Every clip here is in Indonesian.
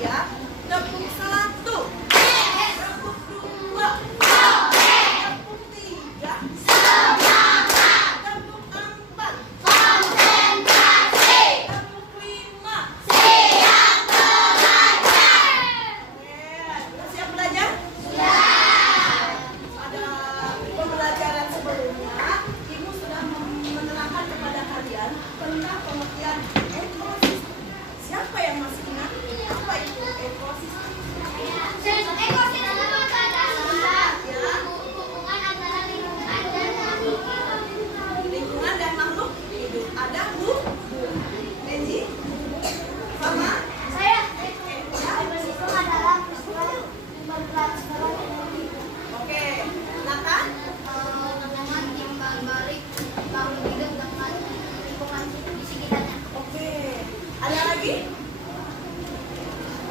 ya. Tepuk 1, tepuk 2, tepuk 3, tepuk 4, Konsentrasi, tepuk 5. siap belajar. Oke, siap belajar? Siap. Pada pembelajaran sebelumnya, Ibu sudah menerangkan kepada kalian tentang pengertian ekosistem. Siapa yang masih ingat apa itu ekosistem? Ekosistem adalah Ya, hubungan antara lingkungan dan makhluk hidup. lingkungan dan makhluk hidup. Ada hubungan. Renji? Sama? Saya ekosistem adalah peristiwa bertransferan energi. Oke. Nathan? Temuan timbal balik makhluk hidup dengan lingkungan di sekitarnya. Oke. Ada lagi?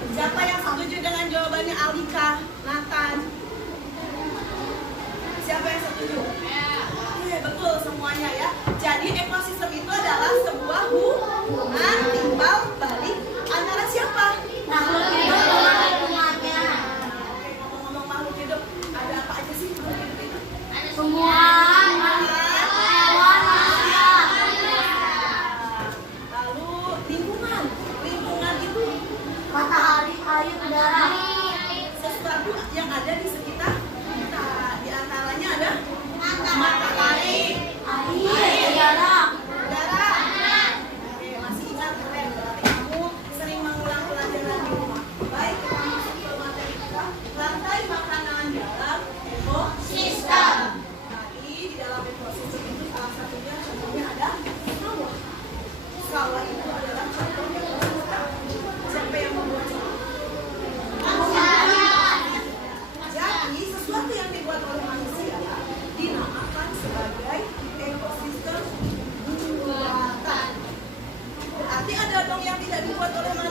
Siapa yang setuju dengan jawabannya Alika, Nathan? Siapa yang setuju? Oke, betul semuanya ya. Jadi ekosistem itu adalah sebuah hubungan timbal balik antara siapa? Makhluk hidup dengan lingkungannya. Oke, ngomong-ngomong makhluk hidup, ada apa aja sih makhluk hidup itu? Tumbuhan, hewan, manusia. Lalu lingkungan. Lingkungan itu Matahari, air, udara. sesuatu yang ada di sekitar kita. Di antaranya ada Matahari, air, udara. udara. Oke, masih ingat keren berarti kamu sering mengulang pelajaran di rumah. Baik, kita masuk ke materi kita. Rantai makanan dalam ekosistem. Tadi di dalam ekosistem itu salah satunya contohnya ada sawah. Sawah itu adalah contoh ekosistem. Siapa yang membuat sawah? Jadi sesuatu yang dibuat oleh manusia dinamakan sebagai ekosistem buatan. Berarti ada dong yang tidak dibuat oleh manusia.